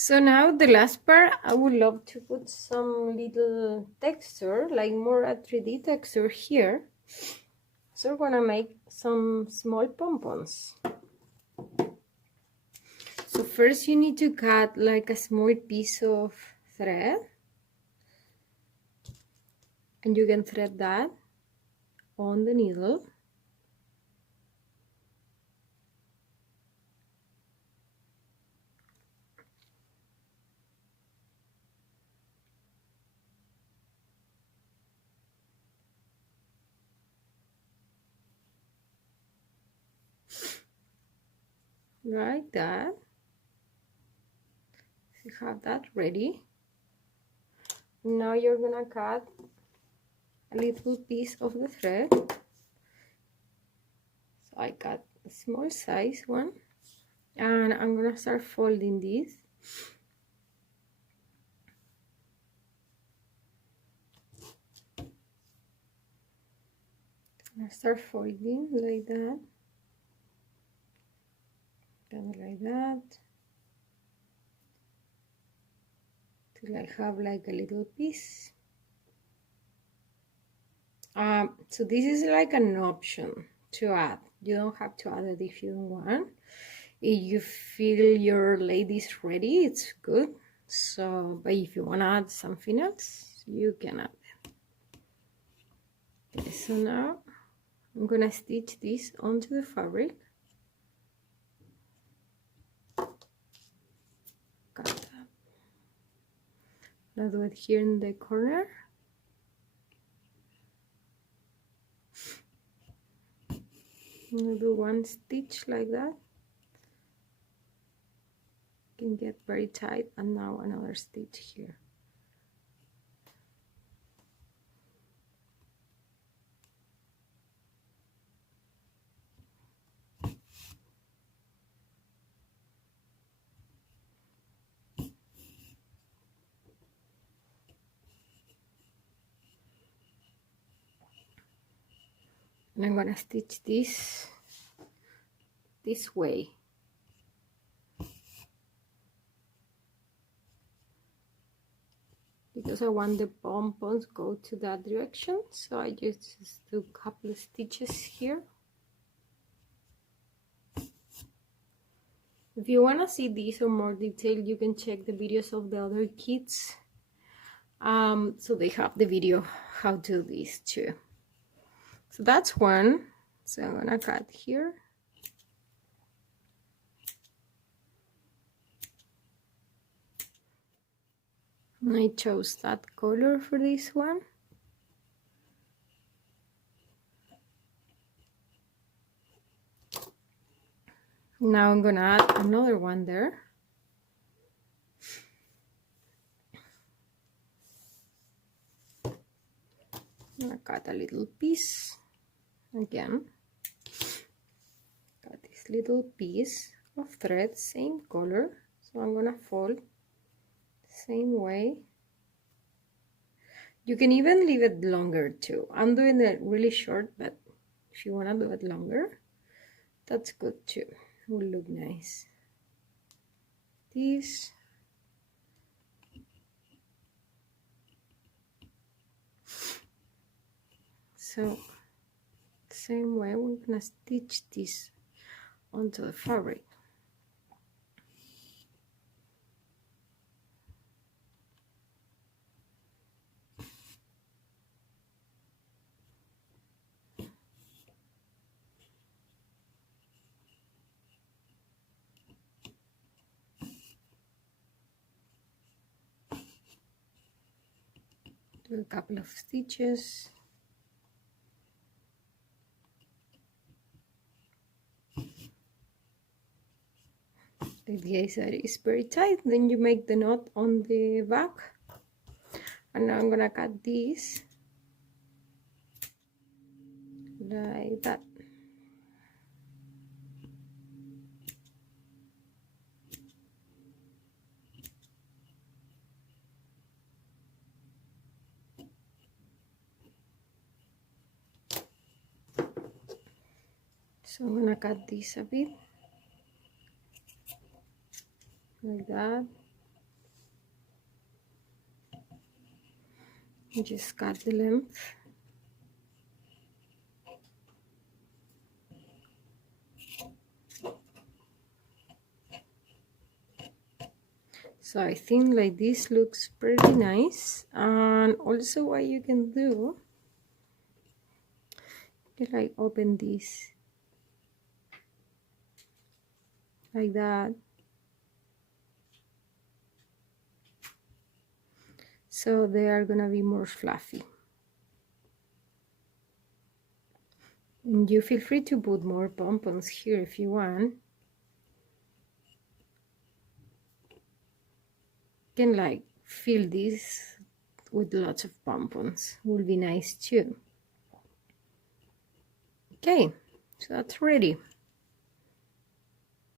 So now the last part, I would love to put some little texture, like more a 3D texture here. So we're gonna make some small pom-poms. So first you need to cut like a small piece of thread, and you can thread that on the needle. Like that. You have that ready. Now you're gonna cut a little piece of the thread. So I cut a small size one, and I'm gonna start folding this. I start folding like that, then like that, till I have like a little piece. So this is like an option to add. You don't have to add it if you don't want. If you feel your lace is ready, it's good. So, but if you want to add something else, you can add it. Okay, so now I'm gonna stitch this onto the fabric. Cut that. I'll do it here in the corner. I'm gonna do one stitch like that. Can get very tight, and now another stitch here. And I'm gonna stitch this way. Because I want the pom-poms go to that direction, so I just do a couple of stitches here. If you want to see this or more detail, you can check the videos of the other kits. So they have the video how to do this too. So that's one. So I'm gonna cut here. And I chose that color for this one. Now I'm gonna add another one there. I'm gonna cut a little piece again. Cut this little piece of thread, same color. So I'm gonna fold same way. You can even leave it longer too. I'm doing it really short, but if you want to do it longer, that's good too. It will look nice. This. So same way, we're gonna stitch this onto the fabric. Do a couple of stitches. The idea is that it's very tight, then you make the knot on the back. And now I'm gonna cut this like that. So I'm gonna cut this a bit like that. Just cut the length. So I think like this looks pretty nice. And also what you can do, you like open this like that. So they are gonna be more fluffy. And you feel free to put more pom-poms here if you want. You can like fill this with lots of pom-poms. Will be nice too. Okay, so that's ready.